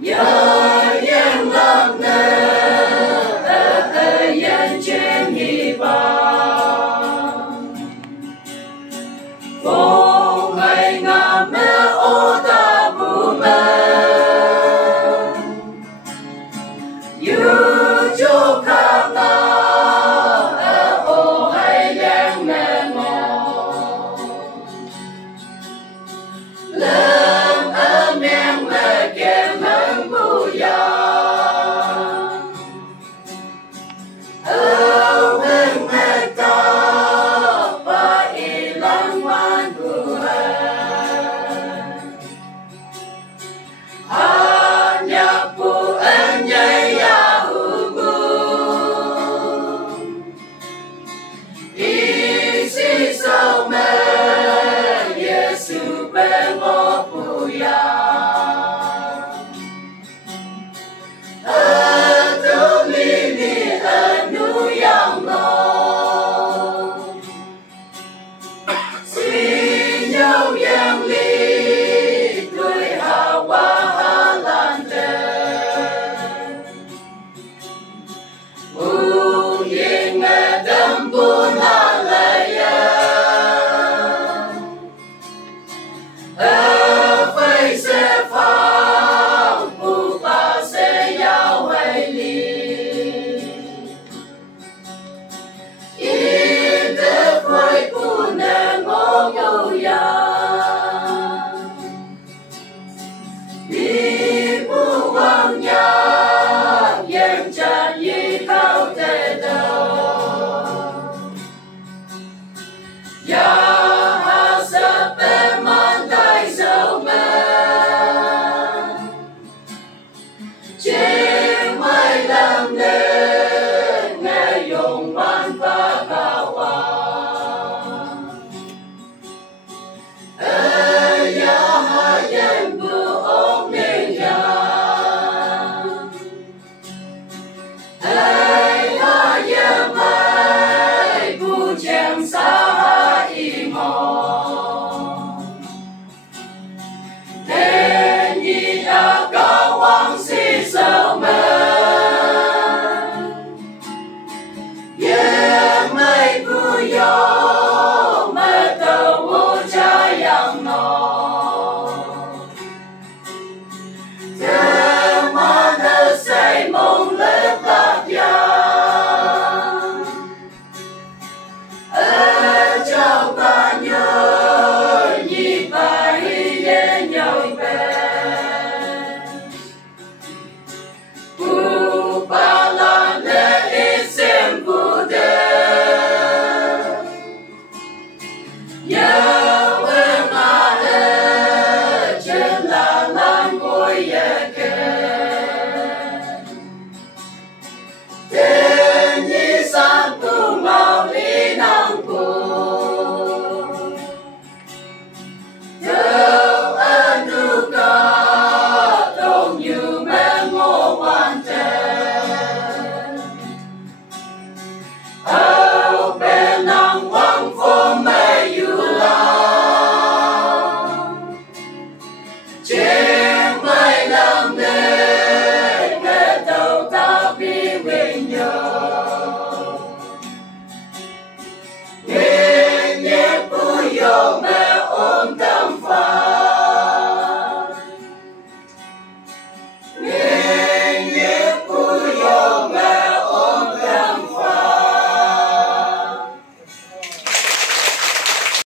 nhớ yên lặng ở yên trên nhị vàng vô ngày ngà mẹ ô ta bù mẹ yêu cho khả na ô hay yang mẹ ngô lên ở miệng mẹ kèm hơn bù ya ở bên mẹ ta và y lăng man bù hanya bù en nhây ya hu bù isi sao mẹ Yesu bên ngô bù ya mong